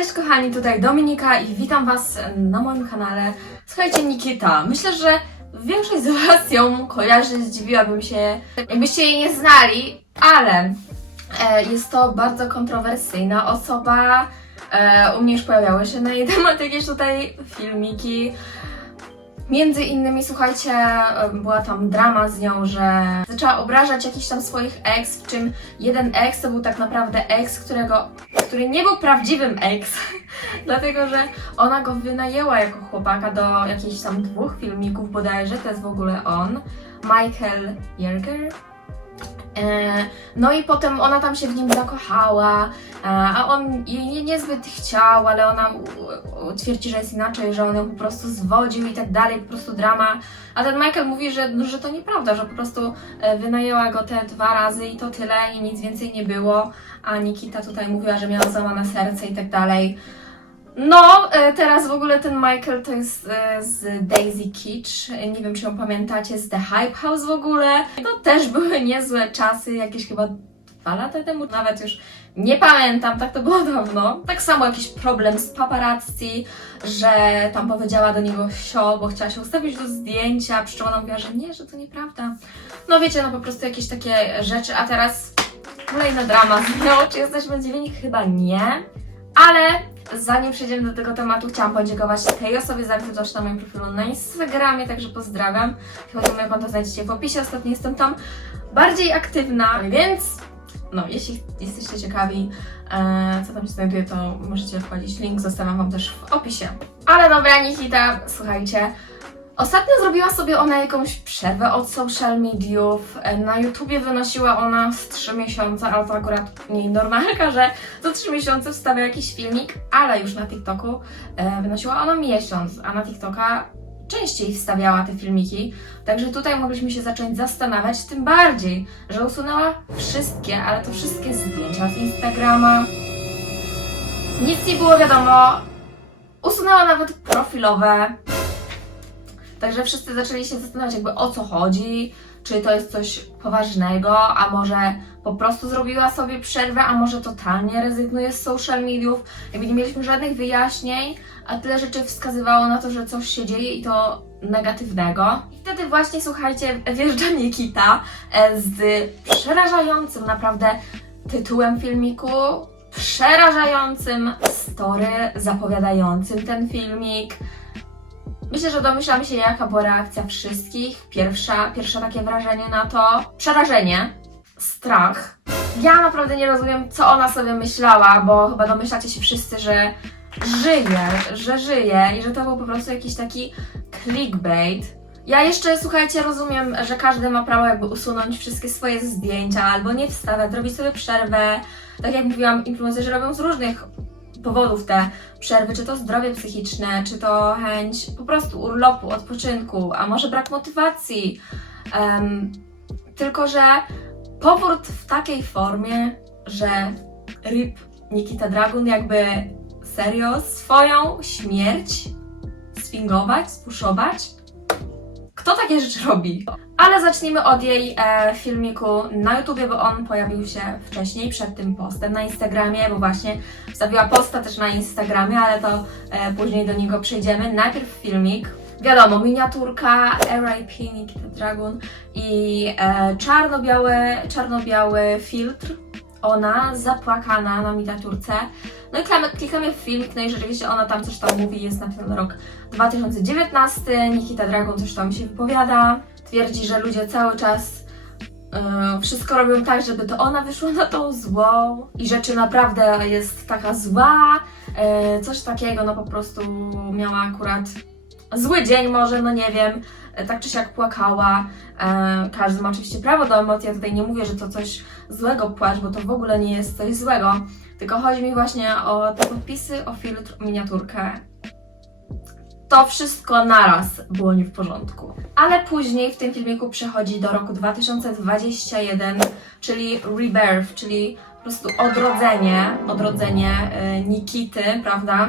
Cześć kochani, tutaj Dominika i witam Was na moim kanale. Słuchajcie, Nikita, myślę, że większość z Was ją kojarzy, zdziwiłabym się, jakbyście jej nie znali, ale e, jest to bardzo kontrowersyjna osoba. E, u mnie już pojawiały się na jej temat jakieś tutaj filmiki. Między innymi, słuchajcie, była tam drama z nią, że zaczęła obrażać jakichś tam swoich ex, w czym jeden ex to był tak naprawdę ex, którego, który nie był prawdziwym ex, dlatego że ona go wynajęła jako chłopaka do jakichś tam dwóch filmików bodajże, to jest w ogóle on, Michael Jerger. E, No i potem ona tam się w nim zakochała, e, a on jej nie, niezbyt chciał, ale ona twierdzi, że jest inaczej, że on ją po prostu zwodził i tak dalej, po prostu drama. A ten Michael mówi, że, że to nieprawda, że po prostu e, wynajęła go te dwa razy i to tyle i nic więcej nie było, a Nikita tutaj mówiła, że miała złamane serce i tak dalej. No, e, teraz w ogóle ten Michael to jest e, z Daisy Kitsch. Nie wiem, czy ją pamiętacie, z The Hype House w ogóle. To też były niezłe czasy, jakieś chyba dwa lata temu, nawet już nie pamiętam, tak to było dawno. Tak samo jakiś problem z paparazzi, że tam powiedziała do niego sio, bo chciała się ustawić do zdjęcia, przy czym ona mówiła, że nie, że to nieprawda. No wiecie, no po prostu jakieś takie rzeczy, a teraz kolejna drama z nią. Czy jesteśmy zdziwieni? Chyba nie. Ale zanim przejdziemy do tego tematu, chciałam podziękować tej osobie za wizytę na moim profilu na Instagramie, także pozdrawiam. Chyba to moje konto znajdziecie w opisie, ostatnio jestem tam bardziej aktywna, więc no, jeśli jesteście ciekawi, e, co tam się znajduje, to możecie wchodzić. Link zostawiam Wam też w opisie. Ale dobra, Nikita, słuchajcie. Ostatnio zrobiła sobie ona jakąś przerwę od social mediów. Na YouTubie wynosiła ona z 3 miesiące, ale to akurat nie normalka, że co 3 miesiące wstawia jakiś filmik, ale już na TikToku e, wynosiła ona miesiąc, a na TikToka częściej wstawiała te filmiki. Także tutaj mogliśmy się zacząć zastanawiać, tym bardziej, że usunęła wszystkie, ale to wszystkie zdjęcia z Instagrama. Nic nie było wiadomo. Usunęła nawet profilowe. Także wszyscy zaczęli się zastanawiać, jakby o co chodzi, czy to jest coś poważnego, a może po prostu zrobiła sobie przerwę, a może totalnie rezygnuje z social mediów. Jakby nie mieliśmy żadnych wyjaśnień, a tyle rzeczy wskazywało na to, że coś się dzieje i to negatywnego. I wtedy właśnie, słuchajcie, wjeżdża Nikita e, z przerażającym naprawdę tytułem filmiku, przerażającym story zapowiadającym ten filmik. Myślę, że domyślam się, jaka była reakcja wszystkich. Pierwsza, pierwsze takie wrażenie na to przerażenie, strach. Ja naprawdę nie rozumiem, co ona sobie myślała, bo chyba domyślacie się wszyscy, że żyje, że żyje i że to był po prostu jakiś taki clickbait. Ja jeszcze, słuchajcie, rozumiem, że każdy ma prawo jakby usunąć wszystkie swoje zdjęcia albo nie wstawiać, zrobić sobie przerwę. Tak jak mówiłam, influencerzy robią z różnych powodów te przerwy, czy to zdrowie psychiczne, czy to chęć po prostu urlopu, odpoczynku, a może brak motywacji. Em, tylko, że powrót w takiej formie, że RIP Nikita Dragun jakby serio swoją śmierć sfingować, spuszować? Kto takie rzeczy robi? Ale zacznijmy od jej e, filmiku na YouTubie, bo on pojawił się wcześniej, przed tym postem na Instagramie, bo właśnie wstawiła posta też na Instagramie, ale to e, później do niego przejdziemy. Najpierw filmik. Wiadomo, miniaturka RIP Nikita Dragun i e, czarno-biały, czarno-biały filtr. Ona zapłakana na miniaturce. No i klikamy, w filmik, no i rzeczywiście ona tam coś tam mówi, jest napisany rok 2019, Nikita Dragon coś tam się wypowiada, twierdzi, że ludzie cały czas e, wszystko robią tak, żeby to ona wyszła na tą złą i że czy naprawdę jest taka zła, e, coś takiego, no po prostu miała akurat zły dzień może, no nie wiem, tak czy siak płakała. E, każdy ma oczywiście prawo do emocji, ja tutaj nie mówię, że to coś złego płacz, bo to w ogóle nie jest coś złego, tylko chodzi mi właśnie o te podpisy, o filtr, o miniaturkę. To wszystko naraz było nie w porządku. Ale później w tym filmiku przechodzi do roku 2021, czyli rebirth, czyli po prostu odrodzenie, odrodzenie e, Nikity, prawda?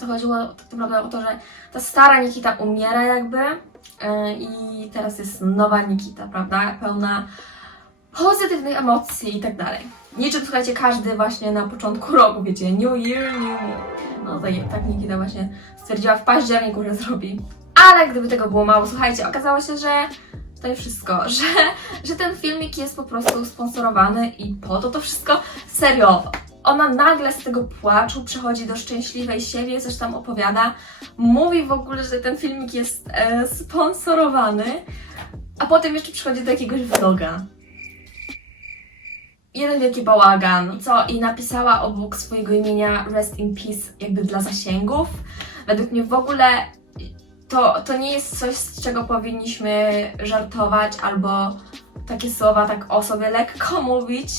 To chodziło tak naprawdę o to, że ta stara Nikita umiera jakby e, i teraz jest nowa Nikita, prawda? Pełna pozytywnej emocji i tak dalej. Niczym, słuchajcie, każdy właśnie na początku roku, wiecie, New Year, New Me. No tak, tak Nikita właśnie stwierdziła w październiku, że zrobi. Ale gdyby tego było mało, słuchajcie, okazało się, że to nie wszystko, że, że ten filmik jest po prostu sponsorowany i po to to wszystko. Serio, ona nagle z tego płaczu przechodzi do szczęśliwej siebie, coś tam opowiada. Mówi w ogóle, że ten filmik jest e, sponsorowany, a potem jeszcze przychodzi do jakiegoś vloga. Jeden wielki bałagan, co i napisała obok swojego imienia Rest in Peace jakby dla zasięgów. Według mnie w ogóle to, to nie jest coś, z czego powinniśmy żartować albo takie słowa tak o sobie lekko mówić.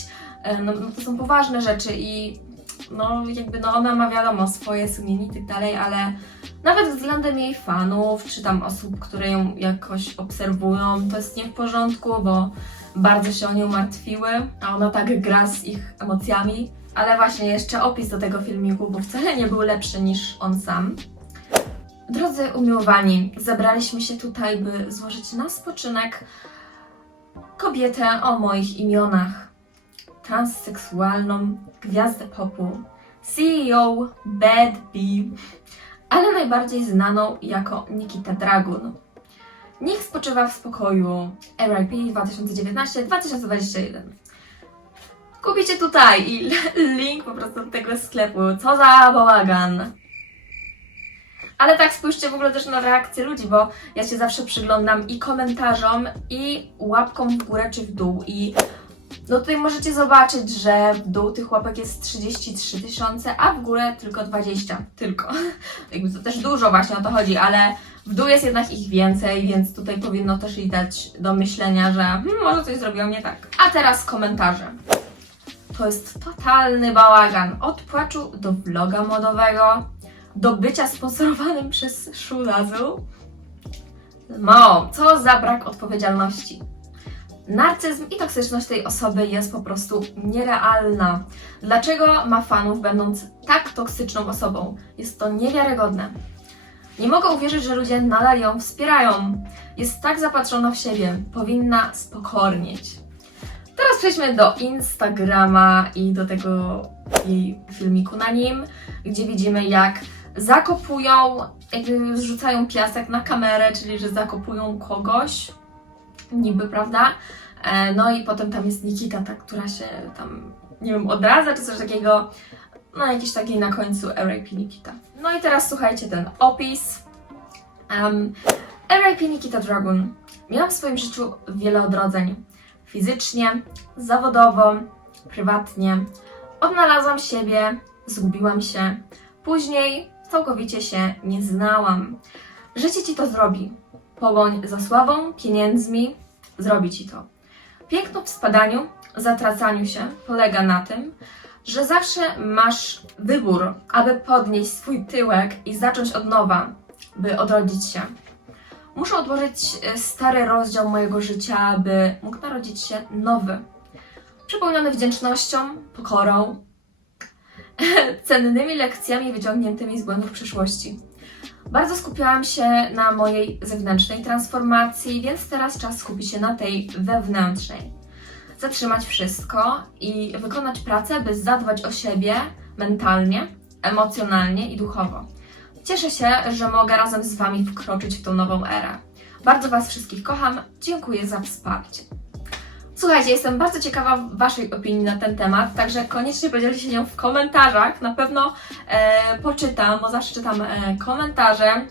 E, No, to są poważne rzeczy i no jakby no ona ma wiadomo swoje sumienie i tak dalej, ale nawet względem jej fanów, czy tam osób, które ją jakoś obserwują, to jest nie w porządku, bo bardzo się o nią martwiły, a ona tak gra z ich emocjami. Ale właśnie jeszcze opis do tego filmiku, bo wcale nie był lepszy niż on sam. Drodzy umiłowani, zebraliśmy się tutaj, by złożyć na spoczynek kobietę o moich imionach. Transseksualną gwiazdę popu, CEO Bad Bee, ale najbardziej znaną jako Nikita Dragun. Niech spoczywa w spokoju RIP 2019-2021. Kupicie tutaj i link po prostu do tego sklepu. Co za bałagan! Ale tak spójrzcie w ogóle też na reakcję ludzi, bo ja się zawsze przyglądam i komentarzom, i łapką w górę czy w dół. I no tutaj możecie zobaczyć, że w dół tych łapek jest 33 tysiące, a w górę tylko 20. Tylko. Jakby to też dużo właśnie o to chodzi, ale w dół jest jednak ich więcej, więc tutaj powinno też jej dać do myślenia, że hmm, może coś zrobiłam nie tak. A teraz komentarze. To jest totalny bałagan. Od płaczu do vloga modowego, do bycia sponsorowanym przez Shulazu. No, co za brak odpowiedzialności. Narcyzm i toksyczność tej osoby jest po prostu nierealna. Dlaczego ma fanów, będąc tak toksyczną osobą? Jest to niewiarygodne. Nie mogę uwierzyć, że ludzie nadal ją wspierają. Jest tak zapatrzona w siebie, powinna spokornieć. Teraz przejdźmy do Instagrama i do tego jej filmiku na nim, gdzie widzimy jak zakopują, jakby zrzucają piasek na kamerę, czyli że zakopują kogoś, niby, prawda? E, No i potem tam jest Nikita, ta, która się tam, nie wiem, odradza czy coś takiego. No jakiś taki na końcu RIP Nikita. No i teraz słuchajcie ten opis. Um, RIP Nikita Dragon. Miałam w swoim życiu wiele odrodzeń. Fizycznie, zawodowo, prywatnie. Odnalazłam siebie, zgubiłam się. Później całkowicie się nie znałam. Życie ci to zrobi. Pogoń za sławą, pieniędzmi zrobi ci to. Piękno w spadaniu, zatracaniu się polega na tym, że zawsze masz wybór, aby podnieść swój tyłek i zacząć od nowa, by odrodzić się. Muszę odłożyć e, stary rozdział mojego życia, by mógł narodzić się nowy. Przepełniony wdzięcznością, pokorą, cennymi lekcjami wyciągniętymi z błędów przeszłości. Bardzo skupiałam się na mojej zewnętrznej transformacji, więc teraz czas skupić się na tej wewnętrznej. Zatrzymać wszystko i wykonać pracę, by zadbać o siebie mentalnie, emocjonalnie i duchowo. Cieszę się, że mogę razem z Wami wkroczyć w tą nową erę. Bardzo Was wszystkich kocham. Dziękuję za wsparcie. Słuchajcie, jestem bardzo ciekawa Waszej opinii na ten temat, także koniecznie podzielcie się nią w komentarzach. Na pewno e, poczytam, bo zawsze czytam e, komentarze.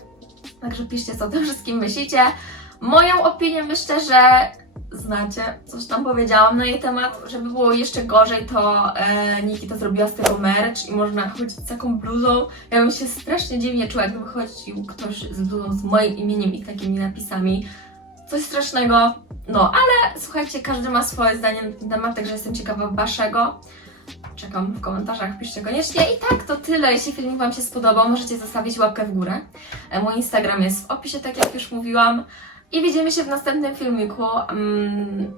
Także piszcie, co o tym wszystkim myślicie. Moją opinię myślę, że znacie, coś tam powiedziałam na jej temat. Żeby było jeszcze gorzej, to e, Nikita zrobiła z tego merch i można chodzić z taką bluzą. Ja bym się strasznie dziwnie czuła, jakby chodził ktoś z bluzą z moim imieniem i takimi napisami. Coś strasznego. No, ale słuchajcie, każdy ma swoje zdanie na ten temat, także jestem ciekawa Waszego. Czekam w komentarzach, piszcie koniecznie. I tak, to tyle. Jeśli filmik Wam się spodobał, możecie zostawić łapkę w górę. E, Mój Instagram jest w opisie, tak jak już mówiłam. I widzimy się w następnym filmiku. Mm,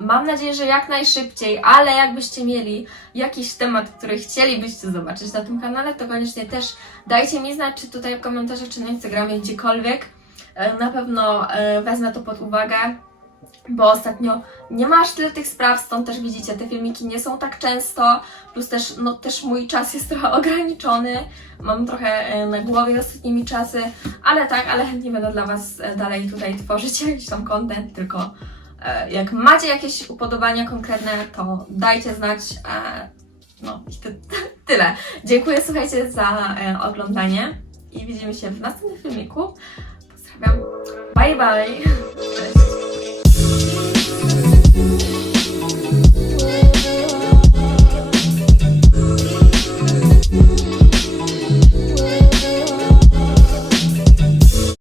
Mam nadzieję, że jak najszybciej, ale jakbyście mieli jakiś temat, który chcielibyście zobaczyć na tym kanale, to koniecznie też dajcie mi znać, czy tutaj w komentarzach, czy na Instagramie, gdziekolwiek. E, Na pewno e, wezmę to pod uwagę. Bo ostatnio nie ma aż tyle tych spraw, stąd też widzicie, te filmiki nie są tak często, plus też, no, też mój czas jest trochę ograniczony, mam trochę e, na głowie ostatnimi czasy, ale tak, ale chętnie będę dla Was e, dalej tutaj tworzyć jakiś tam content, tylko e, jak macie jakieś upodobania konkretne, to dajcie znać. No i ty, tyle. Dziękuję, słuchajcie, za oglądanie i widzimy się w następnym filmiku. Pozdrawiam. Bye, bye. Cześć.